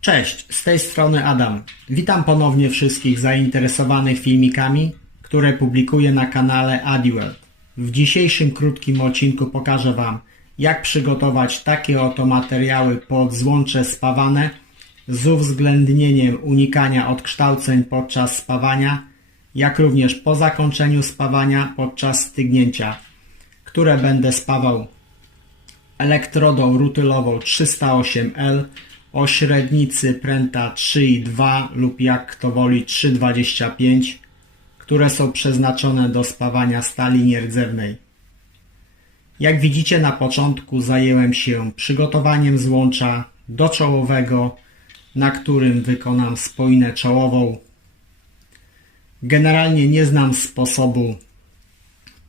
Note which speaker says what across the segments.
Speaker 1: Cześć, z tej strony Adam. Witam ponownie wszystkich zainteresowanych filmikami, które publikuję na kanale AdiWorld. W dzisiejszym krótkim odcinku pokażę Wam, jak przygotować takie oto materiały pod złącze spawane z uwzględnieniem unikania odkształceń podczas spawania, jak również po zakończeniu spawania podczas stygnięcia, które będę spawał elektrodą rutylową 308L o średnicy pręta 3,2 lub jak kto woli 3,25, które są przeznaczone do spawania stali nierdzewnej. Jak widzicie na początku zajęłem się przygotowaniem złącza doczołowego, na którym wykonam spoinę czołową. Generalnie nie znam sposobu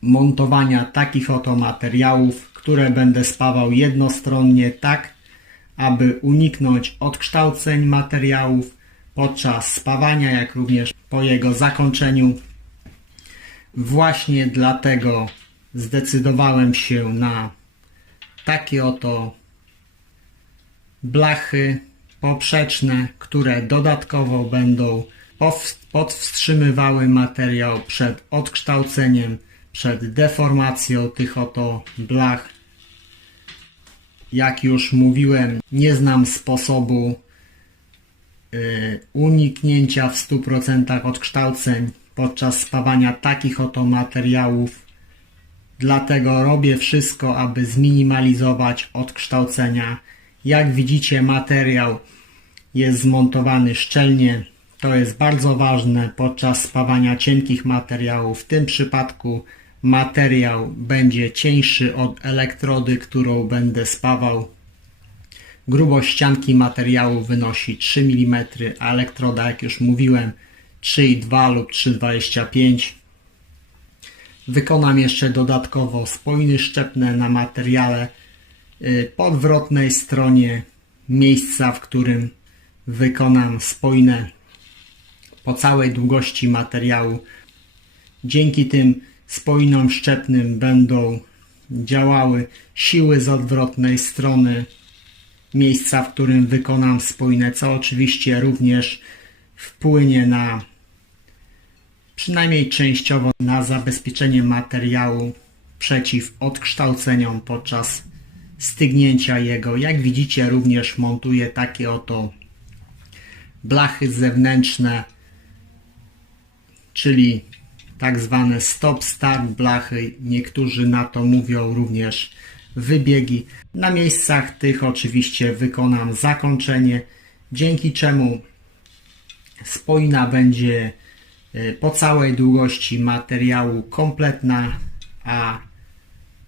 Speaker 1: montowania takich oto materiałów, które będę spawał jednostronnie tak, aby uniknąć odkształceń materiałów podczas spawania, jak również po jego zakończeniu. Właśnie dlatego zdecydowałem się na takie oto blachy poprzeczne, które dodatkowo będą podwstrzymywały materiał przed odkształceniem, przed deformacją tych oto blach. Jak już mówiłem, nie znam sposobu y, uniknięcia w 100% odkształceń podczas spawania takich oto materiałów. Dlatego robię wszystko, aby zminimalizować odkształcenia. Jak widzicie, materiał jest zmontowany szczelnie. To jest bardzo ważne podczas spawania cienkich materiałów. W tym przypadku materiał będzie cieńszy od elektrody, którą będę spawał. Grubość ścianki materiału wynosi 3 mm, a elektroda, jak już mówiłem, 3,2 lub 3,25. Wykonam jeszcze dodatkowo spojny szczepne na materiale y, po odwrotnej stronie miejsca, w którym wykonam spojne po całej długości materiału. Dzięki tym spojnom szczepnym będą działały siły z odwrotnej strony miejsca, w którym wykonam spójne, co oczywiście również wpłynie na przynajmniej częściowo na zabezpieczenie materiału przeciw odkształceniom podczas stygnięcia jego. Jak widzicie również montuję takie oto blachy zewnętrzne, czyli tak zwane stop-start blachy. Niektórzy na to mówią również wybiegi. Na miejscach tych oczywiście wykonam zakończenie, dzięki czemu spójna będzie y, po całej długości materiału kompletna, a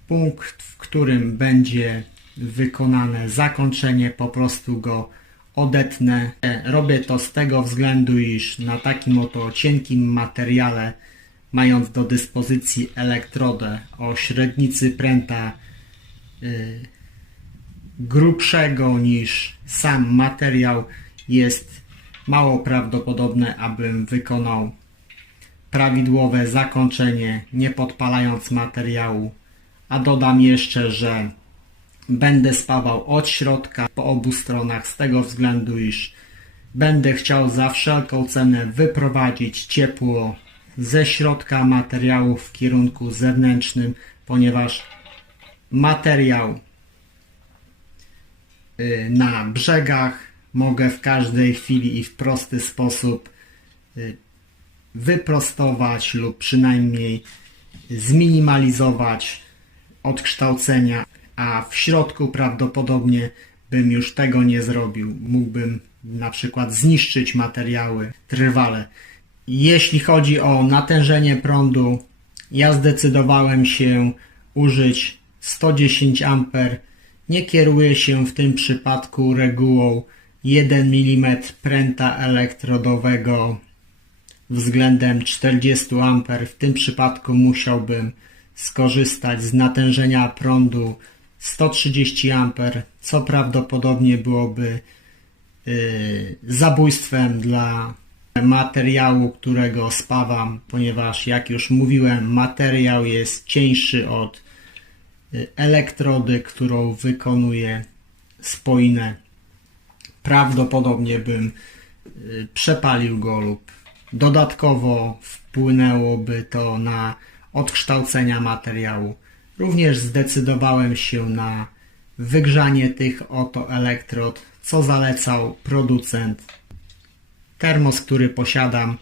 Speaker 1: punkt, w którym będzie wykonane zakończenie, po prostu go odetnę. Robię to z tego względu, iż na takim oto cienkim materiale, mając do dyspozycji elektrodę o średnicy pręta y, grubszego niż sam materiał, jest mało prawdopodobne, abym wykonał prawidłowe zakończenie, nie podpalając materiału. A dodam jeszcze, że będę spawał od środka po obu stronach z tego względu, iż będę chciał za wszelką cenę wyprowadzić ciepło ze środka materiału w kierunku zewnętrznym, ponieważ materiał y, na brzegach mogę w każdej chwili i w prosty sposób y, wyprostować lub przynajmniej zminimalizować odkształcenia, a w środku prawdopodobnie bym już tego nie zrobił. Mógłbym na przykład zniszczyć materiały trwale. Jeśli chodzi o natężenie prądu, ja zdecydowałem się użyć 110 A. Nie kieruję się w tym przypadku regułą 1 mm pręta elektrodowego względem 40 A. W tym przypadku musiałbym skorzystać z natężenia prądu 130 A, co prawdopodobnie byłoby yy, zabójstwem dla materiału, którego spawam, ponieważ jak już mówiłem, materiał jest cieńszy od y, elektrody, którą wykonuję spójne. prawdopodobnie bym y, przepalił go lub dodatkowo wpłynęłoby to na odkształcenia materiału. Również zdecydowałem się na wygrzanie tych oto elektrod, co zalecał producent. Termos, który posiadam,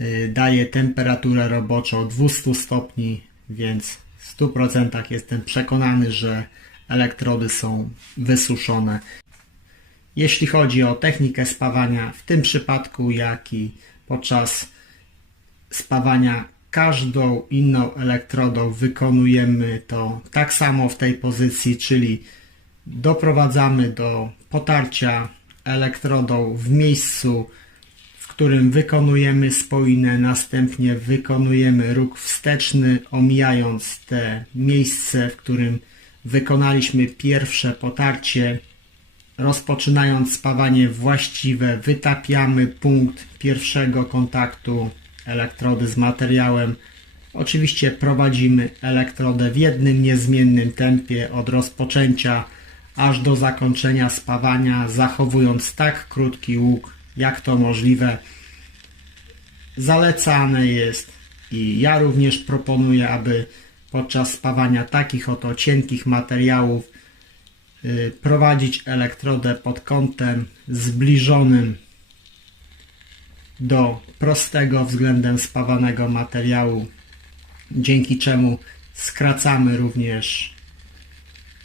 Speaker 1: y, daje temperaturę roboczą 200 stopni, więc w 100% jestem przekonany, że elektrody są wysuszone. Jeśli chodzi o technikę spawania, w tym przypadku, jak i podczas spawania każdą inną elektrodą wykonujemy to tak samo w tej pozycji, czyli doprowadzamy do potarcia elektrodą w miejscu, którym wykonujemy spoinę, następnie wykonujemy ruch wsteczny, omijając te miejsce, w którym wykonaliśmy pierwsze potarcie. Rozpoczynając spawanie właściwe, wytapiamy punkt pierwszego kontaktu elektrody z materiałem. Oczywiście prowadzimy elektrodę w jednym niezmiennym tempie od rozpoczęcia aż do zakończenia spawania, zachowując tak krótki łuk, jak to możliwe. Zalecane jest i ja również proponuję, aby podczas spawania takich oto cienkich materiałów y, prowadzić elektrodę pod kątem zbliżonym do prostego względem spawanego materiału, dzięki czemu skracamy również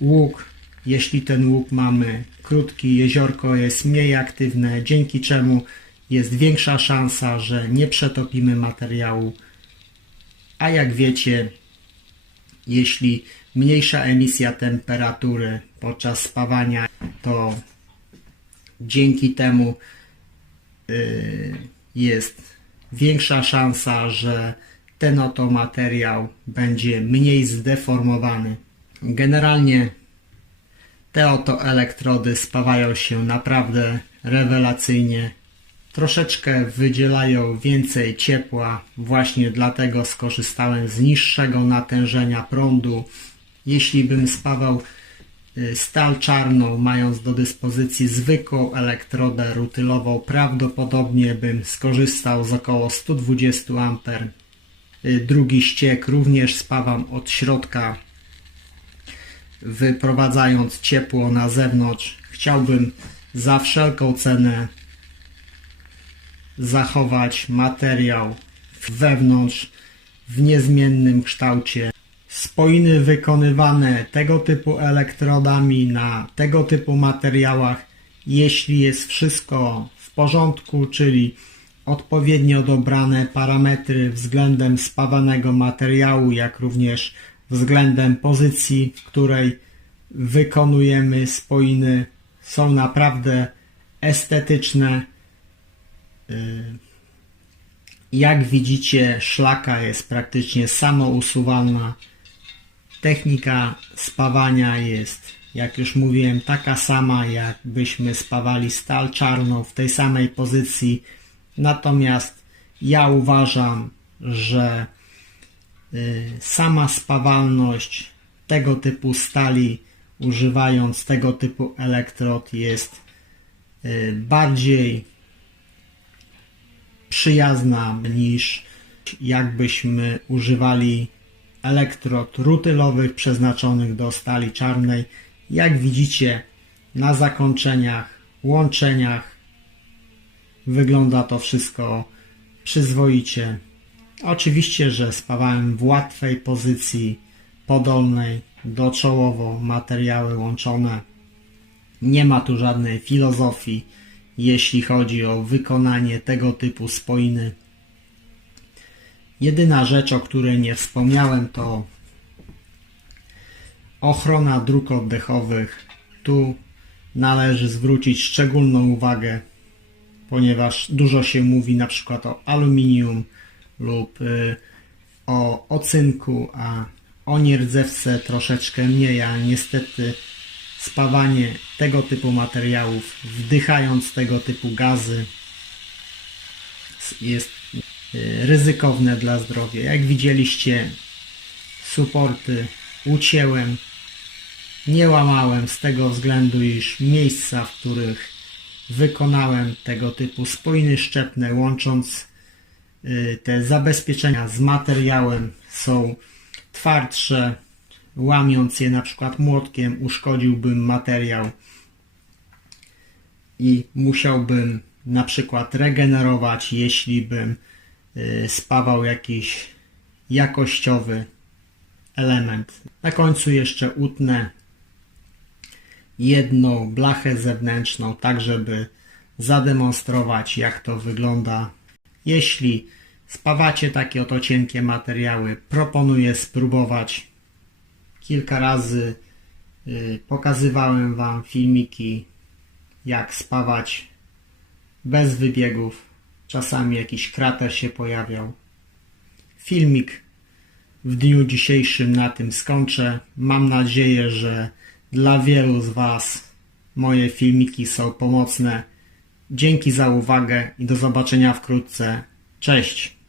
Speaker 1: łuk. Jeśli ten łuk mamy krótki, jeziorko jest mniej aktywne, dzięki czemu jest większa szansa, że nie przetopimy materiału. A jak wiecie, jeśli mniejsza emisja temperatury podczas spawania, to dzięki temu yy, jest większa szansa, że ten oto materiał będzie mniej zdeformowany. Generalnie te oto elektrody spawają się naprawdę rewelacyjnie. Troszeczkę wydzielają więcej ciepła, właśnie dlatego skorzystałem z niższego natężenia prądu. Jeśli bym spawał y, stal czarną, mając do dyspozycji zwykłą elektrodę rutylową, prawdopodobnie bym skorzystał z około 120 A. Y, Drugi ściek również spawam od środka, wyprowadzając ciepło na zewnątrz. Chciałbym za wszelką cenę zachować materiał wewnątrz w niezmiennym kształcie. Spoiny wykonywane tego typu elektrodami na tego typu materiałach, jeśli jest wszystko w porządku, czyli odpowiednio dobrane parametry względem spawanego materiału, jak również względem pozycji, w której wykonujemy spoiny, są naprawdę estetyczne Y, jak widzicie, szlaka jest praktycznie samousuwalna. Technika spawania jest, jak już mówiłem, taka sama, jakbyśmy spawali stal czarną w tej samej pozycji. Natomiast ja uważam, że sama spawalność tego typu stali, używając tego typu elektrod, jest y, bardziej przyjazna niż jakbyśmy używali elektrod rutylowych przeznaczonych do stali czarnej. Jak widzicie na zakończeniach, łączeniach wygląda to wszystko przyzwoicie. Oczywiście, że spawałem w łatwej pozycji podolnej do czołowo materiały łączone. Nie ma tu żadnej filozofii jeśli chodzi o wykonanie tego typu spoiny. Jedyna rzecz, o której nie wspomniałem, to ochrona dróg oddechowych. Tu należy zwrócić szczególną uwagę, ponieważ dużo się mówi na przykład o aluminium lub y, o ocynku, a o nierdzewce troszeczkę mniej, a niestety spawanie tego typu materiałów, wdychając tego typu gazy jest e, ryzykowne dla zdrowia. Jak widzieliście, suporty ucięłem, nie łamałem z tego względu, iż miejsca, w których wykonałem tego typu spójny szczepne, łącząc y, te zabezpieczenia z materiałem są twardsze, łamiąc je na przykład młotkiem uszkodziłbym materiał i musiałbym na przykład regenerować, jeśli bym y, spawał jakiś jakościowy element. Na końcu jeszcze utnę jedną blachę zewnętrzną, tak żeby zademonstrować jak to wygląda. Jeśli spawacie takie oto cienkie materiały, proponuję spróbować. Kilka razy y, pokazywałem Wam filmiki jak spawać bez wybiegów. Czasami jakiś krater się pojawiał. Filmik w dniu dzisiejszym na tym skończę. Mam nadzieję, że dla wielu z Was moje filmiki są pomocne. Dzięki za uwagę i do zobaczenia wkrótce. Cześć!